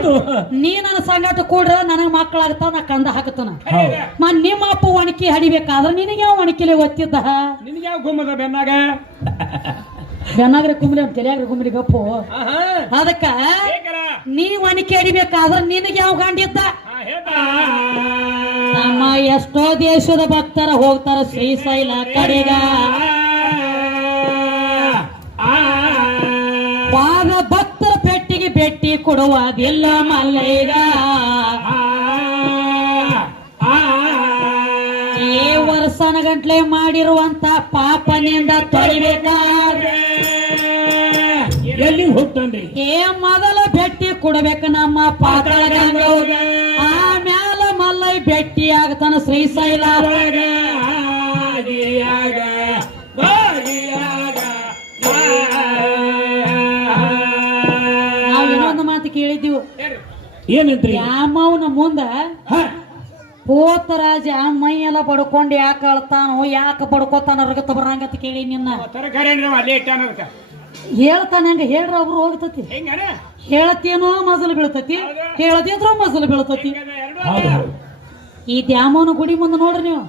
ಹೌದು ನೀ ನನ್ನ ಸಂಗಟ ಕೂಡ್ರ ನನಗ್ ಮಕ್ಕಳಾಗ್ತಾವ ನಾ ಕಂದ ಹಾಕತಾನ ನಿಮ್ಮ ಅಪ್ಪ ಒಣಕಿ ಹಡಿಬೇಕಾದ್ರ ನಿನಗೆ ಯಾವ ಒಣಕಿಲೆ ಗೊತ್ತಿದ್ದ ನಿನಗೆ ಯಾವ ಗುಮ್ಮದ ಬೆನ್ನಾಗ ಬೆನ್ನಾಗ್ರೆ ಕುಂಬ್ರಿ ಅಂತ ತಲೆಯಾಗ್ರೆ ಕುಂಬ್ರಿ ಗಪ್ಪು ಅದಕ್ಕ ನೀ ಒಣಕಿ ಹಡಿಬೇಕಾದ್ರ ನಿನಗೆ ಯಾವ ಗಂಡಿದ್ದ ನಮ್ಮ ಎಷ್ಟೋ ದೇಶದ ಭಕ್ತರ ಹೋಗ್ತಾರ ಶ್ರೀಶೈಲ ಕಡೆಗ ಪಾದ ಭಕ್ತರ ಪೆಟ್ಟಿಗೆ ಭೇಟಿ ಕೊಡುವುದಿಲ್ಲ ಮಲ್ಲೈಗ ಏ ವರ್ಷನ ಗಂಟ್ಲೆ ಮಾಡಿರುವಂತ ಪಾಪನಿಂದ ತೊಳಿಬೇಕಾದ್ರೆ ಎಲ್ಲಿ ಹೋಗ್ತಾನ್ರಿ ಏ ಮೊದಲ ಭೇಟಿ ಕೊಡ್ಬೇಕು ನಮ್ಮ ಪಾತಾಳ ಗಂಗವ್ಗ ಆಮ್ಯಾಲ ಮಲ್ಲೈ ಭೇಟಿ ಆಗ್ತಾನ ಶ್ರೀಶೈಲ ನಾವ್ ಇನ್ನೊಂದು ಮಾತು ಕೇಳಿದ್ದೀವಿ ಏನಂತ್ರಿ ಯಾಮವನ ಮುಂದ ಪೋತರಾಜ ಮೈ ಎಲ್ಲ ಬಡ್ಕೊಂಡು ಯಾಕೆ ಅಳ್ತಾನೋ ಯಾಕೆ ಬಡ್ಕೋತಾನ ರಗತ ಬರಂಗತ್ ಕೇಳಿ ನಿನ್ನ ಹೇಳ್ತಾನೆ ಹಂಗ ಹೇಳ್ರ ಅವ್ರು ಹೋಗ್ತತಿ ಹೇಳತ್ತೇನೋ ಮಜಲು ಬೀಳ್ತತಿ ಹೇಳದಿದ್ರು ಮಜಲು ಬೀಳ್ತತಿ ಈ ದ್ಯಾಮವನ ಗುಡಿ ಮುಂದೆ ನೋಡ್ರಿ ನೀವು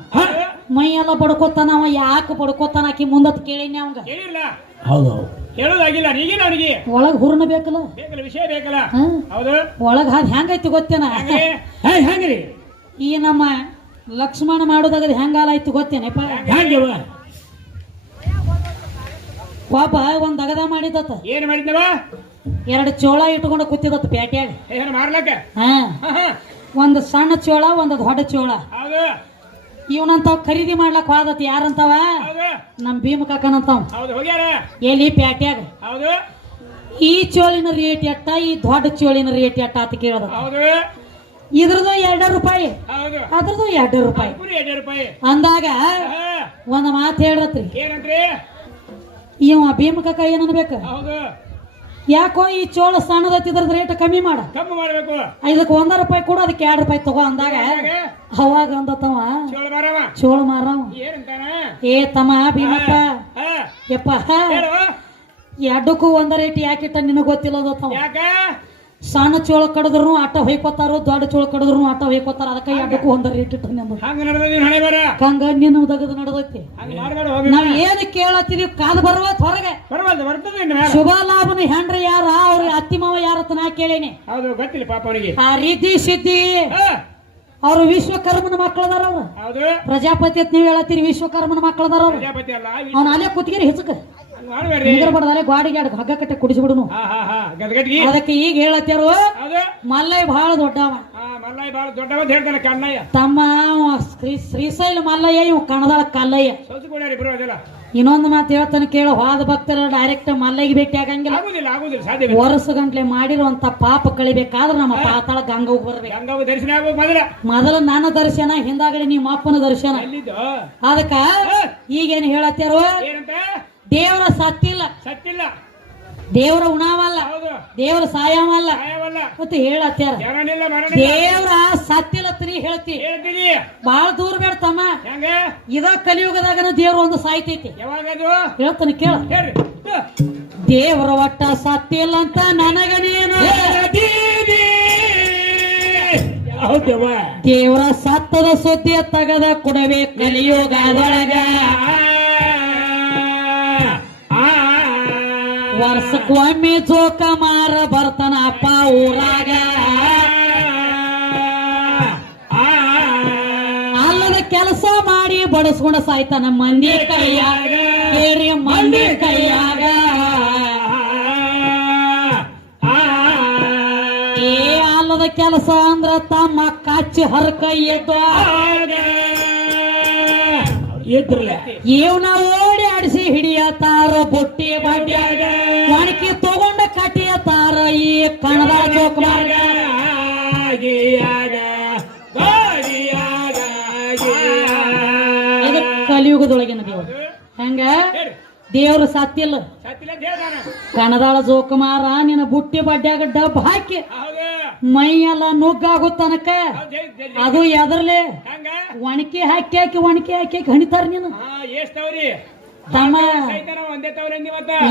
ಮೈ ಎಲ್ಲ ಬಡ್ಕೋತಾನ ಅವ ಯಾಕೆ ಬಡ್ಕೋತಾನ ಆಕಿ ಮುಂದತ್ ಕೇಳಿನಿ ಅವಂಗ ಹೌದು ಹೇಳೋದಾಗಿಲ್ಲ ನೀಗೇನು ಅವನಿಗೆ ಒಳಗ್ ಹುರ್ನ ಬೇಕಲ್ಲ ವಿಷಯ ಬೇಕಲ್ಲ ಹೌದು ಒಳಗ್ ಹಾದ್ ಹೆಂಗೈತಿ ಗೊತ್ತೇನ ಹೆಂಗ್ರಿ ಈ ನಮ್ಮ ಲಕ್ಷ್ಮಣ ಮಾಡೋದಾಗದ ಹೆಂಗಾಲಾಯ್ತು ಗೊತ್ತೇನಪ್ಪ ಪಾಪ ಒಂದ್ ಅಗದ ಮಾಡಿದತ್ತ ಏನ್ ಮಾಡಿದ್ನವ ಎರಡು ಚೋಳ ಇಟ್ಕೊಂಡು ಕೂತಿದತ್ತ ಪ್ಯಾಟ್ಯಾಗ ಏನ್ ಮಾರ್ಲಕ್ಕ ಒಂದ್ ಸಣ್ಣ ಚೋಳ ಒಂದ್ ದೊಡ್ಡ ಚೋಳ ಹೌದು ಇವನಂತಾವ್ ಖರೀದಿ ಮಾಡ್ಲಕ್ ಹೋದತ್ ಯಾರಂತಾವ ನಮ್ ಭೀಮ ಕಾಕನಂತಾವ್ ಹೌದು ಹೋಗ್ಯಾರ ಎಲ್ಲಿ ಪ್ಯಾಟ್ಯಾಗ ಹೌದು ಈ ಚೋಳಿನ ರೇಟ್ ಎಟ್ಟ ಈ ದೊಡ್ಡ ಚೋಳಿನ ರೇಟ್ ಎಟ್ಟ ಅಂತ ಕೇಳದ ಹೌದು ಇದ್ರದ್ದು 2 ರೂಪಾಯಿ ಹೌದು ಅದ್ರದ್ದು 2 ರೂಪಾಯಿ $2 ರೂಪಾಯಿ ಅಂದಾಗ ಒಂದ್ ಮಾತು ಹೇಳ್ರತ್ರಿ ಏನಂತ್ರಿ ಇವ ಭೀಮ ಕಾಕ ಏನ್ ಅನ್ಬೇಕ ಹೌದು ಯಾಕೋ ಈ ಚೋಳ ಸಣ್ಣದತ್ತಿದ್ರದ ರೇಟ್ ಕಮ್ಮಿ ಮಾಡ ಕಮ್ಮಿ ಮಾಡ್ಬೇಕು ಇದಕ್ಕೆ $1 ರೂಪಾಯಿ ಕೊಡು ಅದಕ್ಕೆ $2 ರೂಪಾಯಿ ತಗೋ ಅಂದಾಗ ಅವಾಗ ಅಂದತ್ತವ ಚೋಳ ಮಾರವ ಏನಂತಾನ ಏ ತಮ್ಮ ಭೀಮಪ್ಪ ಯಪ್ಪ ಎರಡಕ್ಕೂ ಒಂದ ರೇಟ್ ಯಾಕಿಟ್ಟ ನಿನಗ್ ಗೊತ್ತಿಲ್ಲ ಅಂದತ್ತವ ಯಾಕ ಸಣ್ಣ ಚೋಳ ಕಡದ್ರು ಆಟ ಹೊಯ್ಕೋತಾರ ದೊಡ್ಡ ಚೋಳ ಕಡದ್ರು ಆಟ ಹೊಯ್ಕೋತಾರ ಅದಕ್ಕೆ ಎರಡಕ್ಕೂ ಒಂದ ರೇಟ್ ಇಟ್ಟ ಹಂಗ ನಿನ್ನ ಉದಗದ ನಡೆದೈತಿ ನಾವ್ ಏನ್ ಕೇಳತ್ತೀವಿ ಕಾಲ್ ಬರ್ವತ್ ಹೊರಗೆ ಶುಭ ಲಾಭನ ಹೆಂಡ್ರಿ ಯಾರ ಅವ್ರ ಅತ್ತಿ ಮಾವ ಯಾರತ್ತ ನಾ ಕೇಳೇನಿ ಹೌದು ಗೊತ್ತಿಲ್ಲ ಪಾಪ ಅವನಿಗೆ ಆ ರೀತಿ ಸಿದ್ಧಿ ಅವ್ರು ವಿಶ್ವಕರ್ಮನ ಮಕ್ಕಳದಾರ ಅವ್ರು ಹೌದು ಪ್ರಜಾಪತಿ ಅಂತ ನೀವ್ ಹೇಳತ್ತೀರಿ ವಿಶ್ವಕರ್ಮನ ಮಕ್ಕಳದಾರ ಅವ್ರು ಪ್ರಜಾಪತಿ ಅಲ್ಲ ಅವ್ನ ಅಲ್ಲೇ ಕುತ್ತಿಗೆ ಹಿಚಕ ಬಡದಲ್ಲೇ ಗಾಡಿಗೆ ಹಗ್ಗ ಕಟ್ಟೆ ಕುಡಿಸ್ಬಿಡುನು ಅದಕ್ಕೆ ಈಗ ಹೇಳತ್ತಾರು ಮಲ್ಲಯ್ಯ ಬಹಳ ದೊಡ್ಡವ ಮಲ್ಲಯ್ಯ ಬಹಳ ದೊಡ್ಡವ ಹೇಳ್ತಾನೆ ಕಣ್ಣಯ್ಯ ತಮ್ಮ ಶ್ರೀಶೈಲ ಮಲ್ಲಯ್ಯ ಇವ್ ಕಣದಾಳ ಕಲ್ಲಯ್ಯ ಇನ್ನೊಂದು ಮಾತು ಹೇಳ್ತಾನೆ ಕೇಳು ಹೋದ ಭಕ್ತರ ಡೈರೆಕ್ಟ್ ಮಲ್ಲಯ್ಯ ಭೇಟಿ ಆಗಂಗಿಲ್ಲ ವರ್ಷ ಗಂಟ್ಲೆ ಮಾಡಿರುವಂತ ಪಾಪ ಕಳಿಬೇಕಾದ್ರೆ ನಮ್ಮ ಪಾತಾಳ ಗಂಗವ್ಗ ಬರ್ಬೇಕು ದರ್ಶನ ಮೊದಲ ನನ್ನ ದರ್ಶನ ಹಿಂದಾಗಡೆ ನಿಮ್ಮ ಅಪ್ಪನ ದರ್ಶನ ಅದಕ್ಕ ಈಗೇನು ಹೇಳತ್ತಾರು ದೇವರ ಸತ್ತಿಲ್ಲ ದೇವರ ಉಣಾವಲ್ಲ ದೇವರ ಸಾಯವಲ್ಲ ಮತ್ತೆ ಹೇಳತ್ತಾರ ದೇವರ ಸತ್ತಿಲ್ಲತ್ರಿ ಹೇಳ್ತಿ ಬಾಳ ದೂರ ಬೇಡ ತಮ್ಮ ಇದ ಕಲಿಯುಗದಾಗ ದೇವ್ರ ಒಂದು ಸಾಯ್ತೈತಿ ಹೇಳ್ತಾನೆ ಕೇಳ ದೇವರ ಒಟ್ಟ ಸತ್ತಿಲ್ಲ ಅಂತ ನನಗನೇನು ದೇವರ ಸತ್ತದ ಸುದ್ದಿ ತಗದ ಕೊಡಬೇಕು ಕಲಿಯುಗದೊಳಗ ವರ್ಷಕ್ಕೊಮ್ಮೆ ಜೋಕ ಮಾರ ಬರ್ತಾನ ಅಪ್ಪ ಊರಾಗ ಅಲ್ಲದ ಕೆಲಸ ಮಾಡಿ ಬಡಸ್ಕೊಂಡ ಸಾಯ್ತಾನ ಮಂದಿ ಕೈಯಾಗ ಮಂದಿ ಕೈಯಾಗ ಏ ಅಲ್ಲದ ಕೆಲಸ ಅಂದ್ರ ತಮ್ಮ ಕಚ್ಚಿ ಹರಕ ಇವನ ಓಡಿ ಆಡಿಸಿ ಹಿಡಿಯತಾರ ಬುಟ್ಟಿ ಬಡ್ಯಾಗ ಒಣಕಿ ತಗೊಂಡ ಕಟ್ಟಿಯತಾರ ಈ ಕಣದ ಚೌಕ ಇದು ಕಲಿಯುಗದೊಳಗಿನ ದೇವ್ರ ಹೆಂಗ ದೇವ್ರ ಸತ್ತಿಲ್ಲ ಕಣದಾಳ ಜೋಕುಮಾರ ನಿನ್ನ ಬುಟ್ಟಿ ಬಡ್ಯಾಗ ಡಬ್ ಹಾಕಿ ಮೈ ಎಲ್ಲ ನುಗ್ಗಾಗುತ್ತನಕ ಅದು ಎದರ್ಲೆ ಒಣಕಿ ಹಾಕಿ ಹಣಿತಾರ ನೀನು ತಮ್ಮ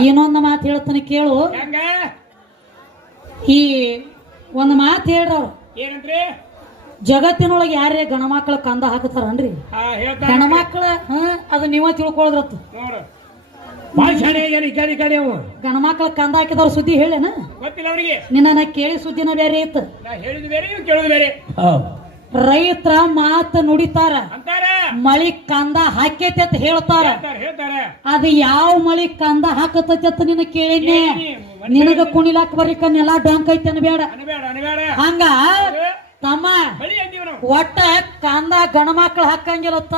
ಇನ್ನೊಂದು ಮಾತು ಹೇಳ್ತಾನೆ ಕೇಳು ಈ ಒಂದ್ ಮಾತು ಹೇಳ್ರಿ ಅವ್ರು, ಏನಂತ್ರಿ? ಜಗತ್ತಿನೊಳಗೆ ಯಾರೇ ಗಣಮಕ್ಳ ಕಂದ ಹಾಕತಾರನ್ರಿ? ಹೇಳ್ತಾರ ಗಣಮಕ್ಳ ಅದು ನೀವ ತಿಳ್ಕೊಳದ್ರತ್ತು. ನೋಡು, ಭಾಳ ಶಾಣೆ ಆಗ್ಯಾನ ಈ ಕಡೆ ಅವ. ಗಣಮಕ್ಳ ಕಂದ ಹಾಕಿದವ್ರ ಸುದ್ದಿ ಹೇಳೇನ? ಗೊತ್ತಿಲ್ಲ ಅವರಿಗೆ. ನಿನ್ನ ಕೇಳಿ ಸುದ್ದಿನ ಬೇರೆ ಇತ್ತು. ನಾ ಹೇಳಿದ್ ಬೇರೆ, ನೀವು ಕೇಳೋದು ಬೇರೆ ಹೌದು. ರೈತರ ಮಾತು ನುಡಿತಾರ, ಅಂತಾರ. ಮಳಿ ಕಂದ ಹಾಕೈತಿ ಅಂತ ಹೇಳ್ತಾರ. ಹೇಳ್ತಾರೆ. ಅದು ಯಾವ ಮಳಿ ಕಂದ ಹಾಕತೈತಿ ಅಂತ ನಿನ್ನ ಕೇಳಿನಿ. ಕೇಳಿನಿ. ನಿನಗ ಕುಣಿಲಾಕ ಬರ್ಲಿಕ್ಕ ನೆಲ ಡೊಂಕ್ ಐತಿ ಅನ್ಬೇಡ. ಅನಬೇಡ. ಹಂಗ ತಮ್ಮ ಬಳಿ ಅಂತೀವಿ ನಾವು. ಒಟ್ಟ ಕಂದ ಗಣಮಕ್ಳು ಹಾಕಂಗಿರತ್ತ,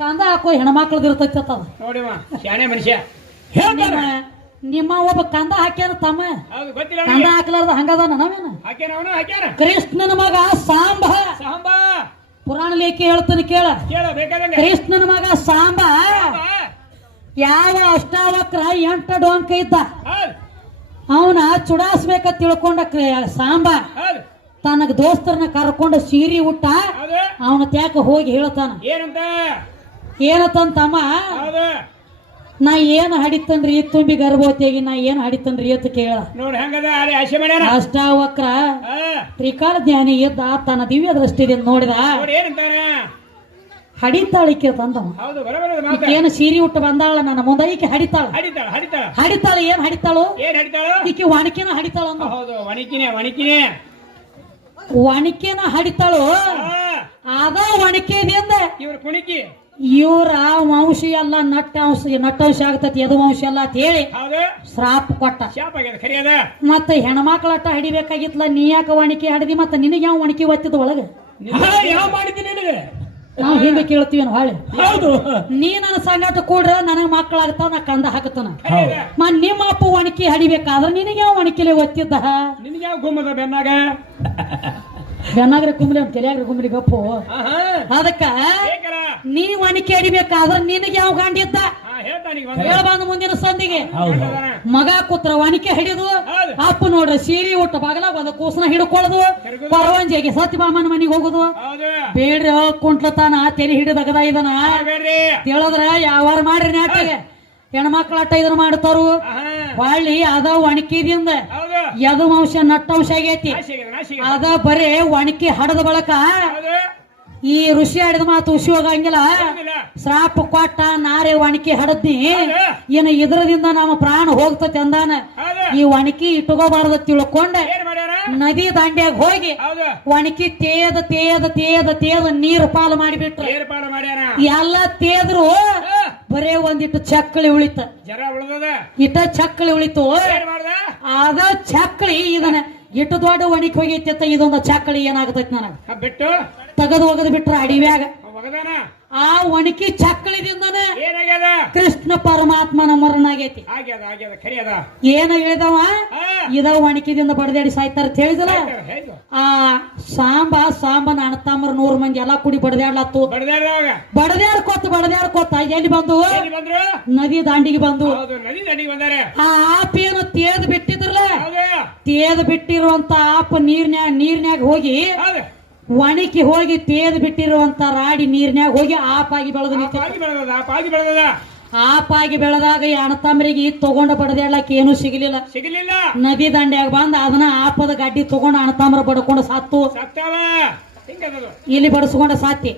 ಕಂದ ಹಾಕೋ ಹೆಣ್ಮಕ್ಳದ್ ಇರ್ತೈತಿ ಅದ. ನೋಡಿವ ಶಾಣೆ ಮನುಷ್ಯ. ಹೇಳ್ತಾರ. ನಿಮ್ಮ ಒಬ್ಬ ಕಂದ ಹಾಕ್ಯಾನ ತಮ್ಮ. ಹೌದು, ಗೊತ್ತಿಲ್ಲ ಕಂದ ಅವನಿಗೆ. ಹಾಕ್ಲಾರ್ದ ಹಂಗದಾನ ನಾವೇನ? ಹಾಕ್ಯಾನ. ಕೃಷ್ಣನ ಮಗ ಸಾಂಬ. ಸಾಂಬ ಪುರಾಣ ಲೇಖಿ ಹೇಳ್ತಾನೆ ಕೇಳ. ಕೇಳ ಬೇಕಾದಂಗ. ಕೃಷ್ಣನ ಮಗ ಸಾಂಬ ಯಾವ ಅಷ್ಟಾವಕ್ರ 8 ಡೊಂಕ ಇದ್ದ. ಹೌದು ಅವನ ಚುಡಾಸ್ಬೇಕಂತ ತಿಳ್ಕೊಂಡ ಸಾಂಬ ಹೌದು ತನಗ ದೋಸ್ತರನ್ನ ಕರ್ಕೊಂಡು ಸೀರಿ ಉಟ್ಟ. ಹೌದು. ಅವನ ತ್ಯಾಕ ಹೋಗಿ ಹೇಳ್ತಾನ, ಏನಂತ? ಏನಂತಮ್ಮ, ಹೌದು. ನಾ ಏನ್ ಹಡಿತನ್ರಿ ತುಂಬಿ ಗರ್ಭವತಿಯಾಗಿ ನಾ ಏನ್ ಹಡಿತನ್ರಿ ಅಂತ ಕೇಳ. ನೋಡಿ ಹೆಂಗದ ಅಲ್ಲಿ ಆಶೆ ಮಾಡ್ಯಾನ. ಅಷ್ಟಾವಕ್ರ ಹಾ. ತ್ರಿಕಾಲ ಜ್ಞಾನಿ ಇದ್ದ, ತನ್ನ ದಿವ್ಯ ದೃಷ್ಟಿದಿಂದ ನೋಡಿದ. ನೋಡಿ ಏನಂತಾನ? ಹಡಿತಾಳಿಕೆ ತಂದವ. ಹೌದು, ಬರಬರದ ಮಾತ. ಏನು ಸೀರಿ ಉಟ್ಟು ಬಂದಾಳ ನನ್ನ ಮುಂದ, ಈಕೆ ಹಡಿತಾಳ. ಹಡಿತಾಳ ಏನ್ ಹಡಿತಾಳು? ಏನ್ ಹಡಿತಾಳು? ಈಕೆ ಒಣಕಿನ ಹಡಿತಾಳ ಅಂದ. ಹೌದು, ವಣಿಕಿನೇ ಒಣಕಿನ ಹಡಿತಾಳು. ಅದ ಒಣಕೆದಿಂದ ಇವ್ರ ಕುಣಿಕಿ ಇವ್ರ ವಂಶ ಎಲ್ಲ ನಟ್ಟಂಶ ಆಗ್ತತಿ, ಎದು ವಂಶ ಎಲ್ಲ ಅಂತ ಹೇಳಿ ಹೌದು ಶ್ರಾಪ್ ಕೊಟ್ಟ. ಶಾಪ್ ಆಗ್ಯದ, ಖರಿಯದ. ಮತ್ತ ಹೆಣ್ಮಕ್ಳಟ್ಟ ಹಡಿಬೇಕಾಗಿತ್ಲ, ನೀ ಯಾಕ ಒಣಕಿ ಹಡಿದಿ? ಮತ್ತ ನಿನಗೆ ಯಾವ ಒಣಕಿ ಒತ್ತಿದ ಒಳಗ? ಯಾವ ಮಾಡಿದ್ದೀನಿ ನಿನಗೆ? ನಾವ್ ಹಿಂಗ ಕೇಳ್ತೀವಿ ಹೊಳೆ. ಹೌದು. ನೀ ನನ್ನ ಸಂಗಾಟ ಕೂಡ್ರ ನನಗ್ ಮಕ್ಕಳಾಗ್ತಾವ, ನಾ ಕಂದ ಹಾಕತಾನ. ಹೌದು. ನಿಮ್ಮ ಅಪ್ಪ ಒಣಕಿ ಹಡಿಬೇಕಾದ್ರ ನಿನಗೆ ಯಾವ ಒಣಕಿಲೆ ಒತ್ತಿದ್ದ? ನಿನ್ಗೆ ಯಾವ ಗುಮ್ಮದ ಬೆನ್ನಾಗ? ಬೆನ್ನಾಗ್ರೆ ಕುಂಬ್ಲಿ ತಲೆಯಾಗ್ರೆ ಕುಂಬ್ಲಿ ಗಪ್ಪು. ಆಹಾ. ಅದಕ್ಕ ಬೇಕಲ್ಲ. ನೀ ಒಣಕಿ ಹಡಿಬೇಕಾದ್ರ ನಿನಗೆ ಯಾವ ಗಂಡಿದ್ದ? ಹೇಳ್ತಾನೀಗ ಹೇಳ್ಬಂದು ಮುಂದಿನ ಸಂದಿಗೆ ಹೌದು. ಮಗ ಕೂತ್ರ ಒಣಕೆ ಹಿಡಿದು, ಹೌದು. ಅಪ್ಪ ನೋಡ್ರಿ ಸೀರಿ ಉಟ್ಟ ಬಾಗಲಾಗ ಒಂದು ಕೂಸನ ಹಿಡ್ಕೊಳ್ಳೋದು, ಪರವಂಜಿಗೆ ಸತ್ಯಭಾಮನ ಮನೆಗೆ ಹೋಗುದು. ಹೌದು. ಬೇಡ್ರಿ ಕುಂಟ್ಲತಾನ ತೆಲಿ ಹಿಡಿದಗದ ಇದನ ಬೇಡ್ರಿ ತಿಳಿದ್ರ ಯಾವಾರ ಮಾಡ್ರಿ ನಾಟಿಗೆ ಹೆಣ್ಮಕ್ಳಟ್ಟ ಇದನ್ನ ಮಾಡ್ತಾರು. ಹೊಳ್ಳಿ ಅದ ಒಣಕಿದಿಂದ ಹೌದು. ಯದು ವಂಶ ನಟ್ಟಂಶ ಆಗೈತಿ. ಅದ ಬರೇ ಒಣಕಿ ಹಡದ ಬಳಕ ಹೌದು. ಈ ಋಷಿ ಆಡಿದ ಮಾತು ಹುಸಿ ಹೋಗಂಗಿಲ್ಲ. ಶ್ರಾಪ ಕೊಟ್ಟ ನಾರೇ ಒಣಕಿ ಹಡದ್ನಿ, ಏನು ಇದರದಿಂದ ನಮ್ಮ ಪ್ರಾಣ ಹೋಗ್ತತಿ ಅಂದಾನ. ಈ ಒಣಕಿ ಇಟ್ಕೋಬಾರ್ದ ತಿಳ್ಕೊಂಡ ಏನ್ ಮಾಡ್ಯಾರ? ನದಿ ದಂಡ್ಯಾಗ ಹೋಗಿ ಹೌದು. ಒಣಕಿ ತೇದ ನೀರು ಪಾಲು ಮಾಡಿಬಿಟ್ರು. ಏರ್ಪಾಡು ಮಾಡ್ಯಾರ. ಎಲ್ಲ ತೇದ್ರು ಬರೇ ಒಂದಿಟ್ಟು ಚಕ್ಕಳಿ ಉಳಿತ. ಜರ ಉಳ್ದದ. ಇಟ್ಟ ಚಕ್ಕಳಿ ಉಳಿತು. ಏನ್ ಮಾಡ್ದ? ಅದ ಚಕ್ಕಳಿ ಇದನ್ನ ಇಟ್ಟು ದೊಡ್ಡ ಒಣಕಿ ಹೋಗೈತಿ. ಇದೊಂದು ಚಕ್ಕಳಿ ಏನಾಗತೈತಿ ನನಗ ಬಿಟ್ಟು ತೆಗದು ಒಗದು ಬಿಟ್ರ ಅಡಿವ್ಯಾಗ. ಒಗದಾನ. ಆ ಒಣಕಿ ಚಕ್ಕಳಿದಿಂದನೇ ಏನಾಗ್ಯದ? ಕೃಷ್ಣ ಪರಮಾತ್ಮನ ಮರಣ ಆಗೈತಿ. ಆಗ್ಯದ ಖರಿಯದ. ಏನ ಹೇಳಿದವ? ಇದ ಒಣಕಿದಿಂದ ಬಡದಾಡಿ ಸಾಯ್ತಾರ ಅಂತ ಹೇಳಿದಲ್ಲ. ಆ ಸಾಂಬನ ಅಣ್ಣತಮ್ಮರ 100 ಮಂದಿ ಎಲ್ಲಾ ಕುಡಿ ಬಡದಾಡ್ಲತ್ತು. ಬಡದಾಡ್ಕೊತ ಎಲ್ಲಿ ಬಂದು? ನದಿ ದಾಂಡಿಗೆ ಬಂದು. ಆ ಆಪ ಏನು ತೇದ್ ಬಿಟ್ಟಿದ್ರಲ್ಲ, ತೇದ್ ಬಿಟ್ಟಿರುವಂತ ಆಪ ನೀರ್ನ್ಯಾಗ ಹೋಗಿ ಒಣಕಿ ಹೋಗಿ ತೇದ್ ಬಿಟ್ಟಿರುವಂತ ರಾಡಿ ನೀರ್ನ್ಯಾಗ ಹೋಗಿ ಆಪಾಗಿ ಬೆಳೆದ ಆಪಾಗಿ ಬೆಳೆದಾಗ ಅಣ್ಣತಮ್ಮರಿಗೆ ತಗೊಂಡ ಬಡದಾಡ್ಲಕ್ ಏನು ಸಿಗಲಿಲ್ಲ. ನದಿ ದಂಡ್ಯಾಗ ಬಂದ ಅದನ್ನ ಆಪದ ಗಡ್ಡಿ ತಗೊಂಡ ಅಣ್ಣತಮ್ಮರ ಬಡ್ಕೊಂಡು ಸತ್ತು. ಇಲ್ಲಿ ಬಡಸ್ಕೊಂಡ ಸಾತಿ.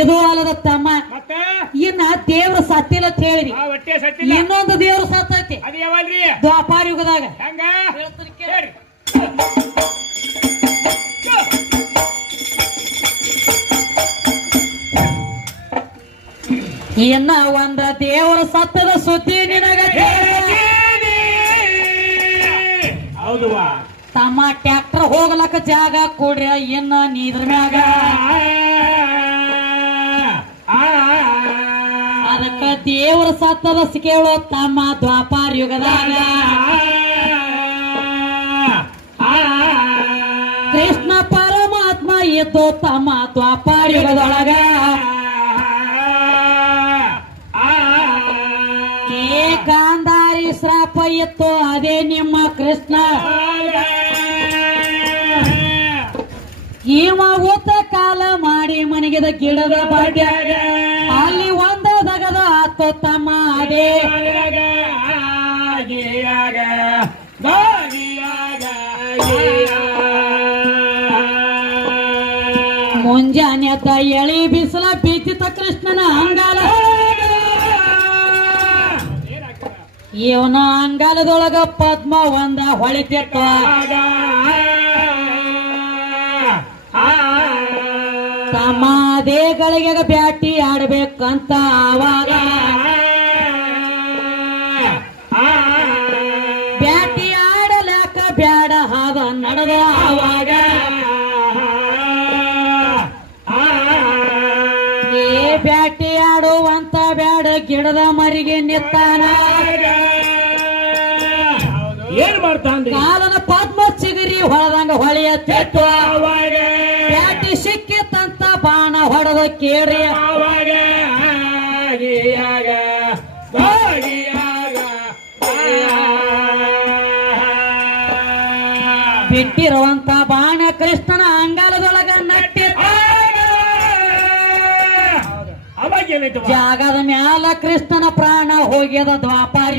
ಇದು ಅಲ್ಲದ ತಮ್ಮ, ಇನ್ನ ದೇವ್ರ ಸತ್ತಿಲ್ಲ ಅಂತ ಹೇಳಿ ಇನ್ನೊಂದು ದೇವ್ರ ಸತ್ತೈತಿ ದ್ವಾಪಾರ ಯುಗದಾಗ. ಇನ್ನ ಒಂದ ದೇವರ ಸತ್ತದ ಸುದ್ದಿ ನಿನಗ ಹೌದು. ತಮ್ಮ ಟ್ರ್ಯಾಕ್ಟರ್ ಹೋಗ್ಲಕ್ಕ ಜಾಗ ಕೊಡ್ರಿ, ಇನ್ನ ನೀದ್ರ ಮ್ಯಾಗ ಅದಕ್ಕ ದೇವರ ಸತ್ತದ ಕೇಳೋ ತಮ್ಮ ದ್ವಾಪಾರ ಯುಗದಾಗ. ಕೃಷ್ಣ ಪರಮಾತ್ಮ ಇದ್ದು ತಮ್ಮ ದ್ವಾಪಾರ ಯುಗದೊಳಗ. ಗಾಂಧಾರಿ ಶ್ರಾಪ ಇತ್ತು, ಅದೇ ನಿಮ್ಮ ಕೃಷ್ಣ. ಇವ ಊತ ಕಾಲ ಮಾಡಿ ಮನೆಗೆದ ಗಿಡದ ಬಾಡ್ಯಾಗ ಅಲ್ಲಿ ಒಂದ ದಗದ ಆತು ತಮ್ಮ. ಅದೇ ಮುಂಜಾನೆ ಎದ್ದ ಎಳಿ ಬಿಸಿಲ ಬೀತಿತ ಕೃಷ್ಣನ ಅಂಗಾಲ ಇವನ ಅಂಗಾಲದೊಳಗ ಪದ್ಮ ಒಂದ ಹೊಳಿತಿತ್ತ ತಮ್ಮ ದೇಗಳಿಗೆ ಬ್ಯಾಟಿ ಆಡ್ಬೇಕಂತ ಆವಾಗ ಬ್ಯಾಟಿ ಆಡಲಾಕ ಬ್ಯಾಡ ಹಾದ ನಡೆದ ಆವಾಗ ಏ ಬ್ಯಾಟಿ ಆಡುವಂತ ಬ್ಯಾಡ ಗಿಡದ ಮರಿಗೆ ನಿತ್ತಾನ ಏನ್ ಮಾಡ್ತಾನ್ರಿ ಕಾಲನ ಪದ್ಮ ಚಿಗರಿ ಹೊಳದಂಗ ಹೊಳೆಯತ್ತಿತ್ತು ಬ್ಯಾಟಿ ಸಿಕ್ಕಿತ್ತಂತ ಬಾಣ ಹೊಡೆದ ಕೇಳಿ ಬಿಟ್ಟಿರುವಂತ ಬಾಣ ಕೃಷ್ಣನ ಅಂಗಾಲದೊಳಗ ನಟ್ಟಿತ್ತ ಅವಾಗ ಏನಾಯ್ತು ಜಾಗದ ಮ್ಯಾಲ ಕೃಷ್ಣನ ಪ್ರಾಣ ಹೋಗ್ಯದ ದ್ವಾಪಾರಿ